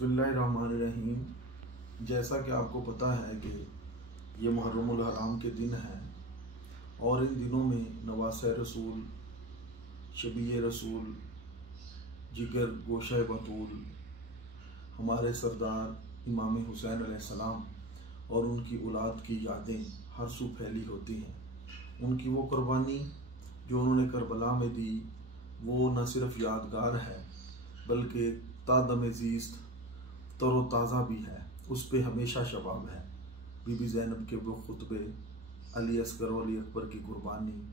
बिस्मिल्लाहिर्रहमानिर्रहीम। जैसा कि आपको पता है कि ये मुहर्रमुल हराम के दिन हैं और इन दिनों में नवासे रसूल, शबीए रसूल, जिगर गोशे बतूल, हमारे सरदार इमाम हुसैन अलैहिस्सलाम और उनकी औलाद की यादें हर सू फैली होती हैं। उनकी वो कुर्बानी जो उन्होंने करबला में दी वो न सिर्फ यादगार है बल्कि तादम ज़ीस्त तरो ताज़ा भी है, उस पर हमेशा शबाब है। बीबी ज़ैनब के वो खुतबे, अली असगर अली अकबर की कुर्बानी,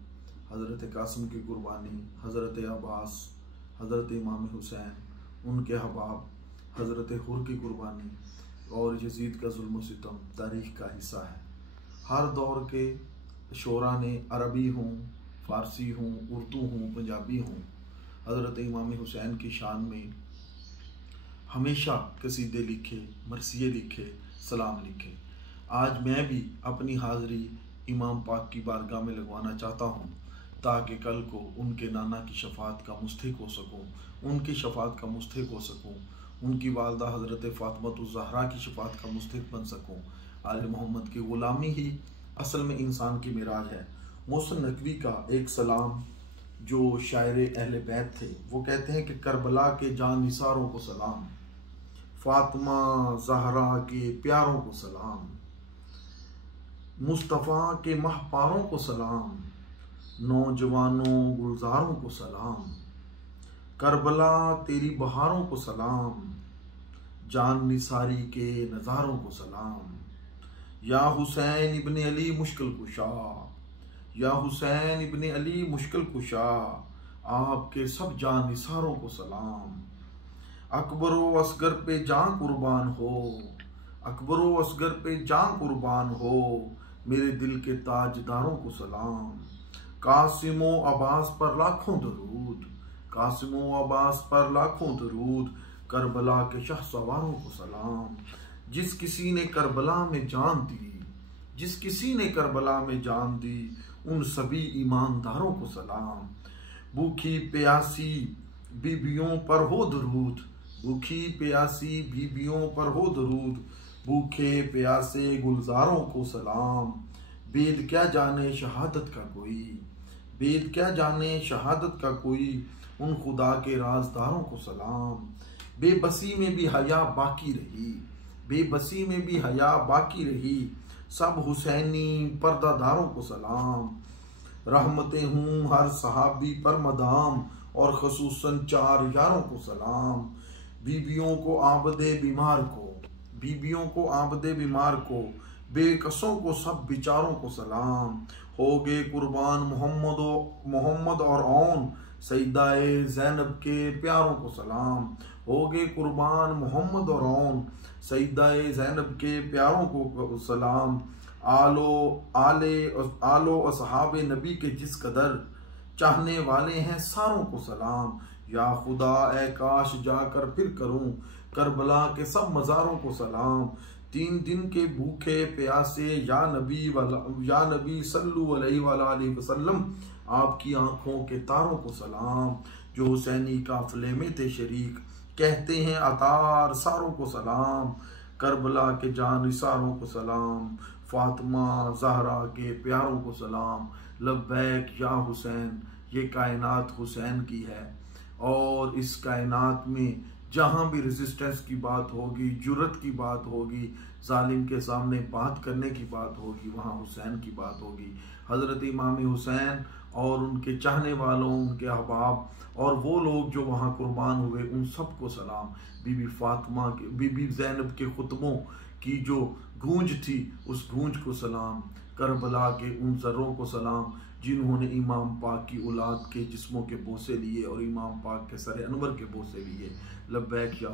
हज़रत कासिम की कुर्बानी, हज़रत अब्बास, हज़रत इमाम हुसैन, उनके हबाब हज़रत हुर की कुर्बानी और यजीद का जुल्म सितम तारीख़ का हिस्सा है। हर दौर के शोरा ने, अरबी हों, फ़ारसी हों, उर्दू हों, पंजाबी हों, हज़रत इमाम हुसैन की शान में हमेशा कसीदे लिखे, मरसिये लिखे, सलाम लिखे। आज मैं भी अपनी हाज़री इमाम पाक की बारगाह में लगवाना चाहता हूँ ताकि कल को उनके नाना की शफ़ात का मुस्तहिक़ हो सकूँ, उनकी शफ़ात का मुस्तहिक़ हो सकूँ, उनकी वालदा हज़रत फ़ातिमातुज़ ज़हरा की शफ़ात का मुस्तहिक़ बन सकूँ। आले मोहम्मद की ग़ुलामी ही असल में इंसान की मिराज है। मोहसिन नकवी का एक सलाम जो शायर अहले बैत थे, वो कहते हैं कि करबला के जान निसारों को सलाम, फातिमा ज़हरा के प्यारों को सलाम, मुस्तफ़ा के महपारों को सलाम, नौजवानों गुलजारों को सलाम, करबला तेरी बहारों को सलाम, जान निसारी के नज़ारों को सलाम। या हुसैन इब्ने अली मुश्किल कुशा, या हुसैन इब्ने अली मुश्किल कुशा, आपके सब जान निसारों को सलाम। अकबरो असगर पे जान कुर्बान हो, अकबरो असगर पे जान कुर्बान हो, मेरे दिल के ताजदारों को सलाम। कासिमो अब्बास पर लाखों दरूद, कासिमो अब्बास पर लाखों दरूद, करबला के शह सवारों को सलाम। जिस किसी ने करबला में जान दी, जिस किसी ने करबला में जान दी, उन सभी ईमानदारों को सलाम। भूखी प्यासी बीबियों पर हो दरूद, भूखी प्यासी बीबियों पर हो दरूद, भूखे प्यासे गुलजारों को सलाम। बेद क्या जाने शहादत का कोई, बेद क्या जाने शहादत का कोई, उन खुदा के राजदारों को सलाम। बेबसी में भी हया बाकी रही, बेबसी में भी हया बाकी रही, सब हुसैनी पर्दादारों को सलाम। रहमतें हूँ हर सहाबी पर मदाम, और खसूसन 4 यारों को सलाम। बीबियों को आबदे बीमार को, बीबियों को आबदे बीमार को, बेकसों को सब बिचारों को सलाम। हो गए कुर्बान मोहम्मद और औन, सईदाए ज़ैनब के प्यारों को सलाम। हो गए कुर्बान मोहम्मद और औन, सईदाए ज़ैनब के प्यारों को सलाम। आलो असहाबे नबी के जिस कदर चाहने वाले हैं सारों को सलाम। या खुदा ए काश जाकर फिर करूं, करबला के सब मज़ारों को सलाम। 3 दिन के भूखे प्यासे या नबी सल्लु अलैहि वसल्लम, आपकी आंखों के तारों को सलाम। जो हुसैनी काफिले में थे शरीक, कहते हैं अतार सारों को सलाम। करबला के जानिसारों को सलाम, फातिमा ज़हरा के प्यारों को सलाम। लब्बैक या हुसैन, ये कायनात हुसैन की है और इस कायनात में जहाँ भी रेजिस्टेंस की बात होगी, जुर्रत की बात होगी, जालिम के सामने बात करने की बात होगी, वहाँ हुसैन की बात होगी। हज़रत इमाम हुसैन और उनके चाहने वालों, उनके अहबाब और वो लोग जो वहाँ कुर्बान हुए, उन सब को सलाम। बीबी फातिमा के, बीबी ज़ैनब के खुतबों की जो गूंज थी, उस गूंज को सलाम। करबला के उन ज़र्रों को सलाम जिन्होंने इमाम पाक की औलाद के जिस्मों के बोसे लिए और इमाम पाक के सर अनवर के बोसे लिए। लब्बैक या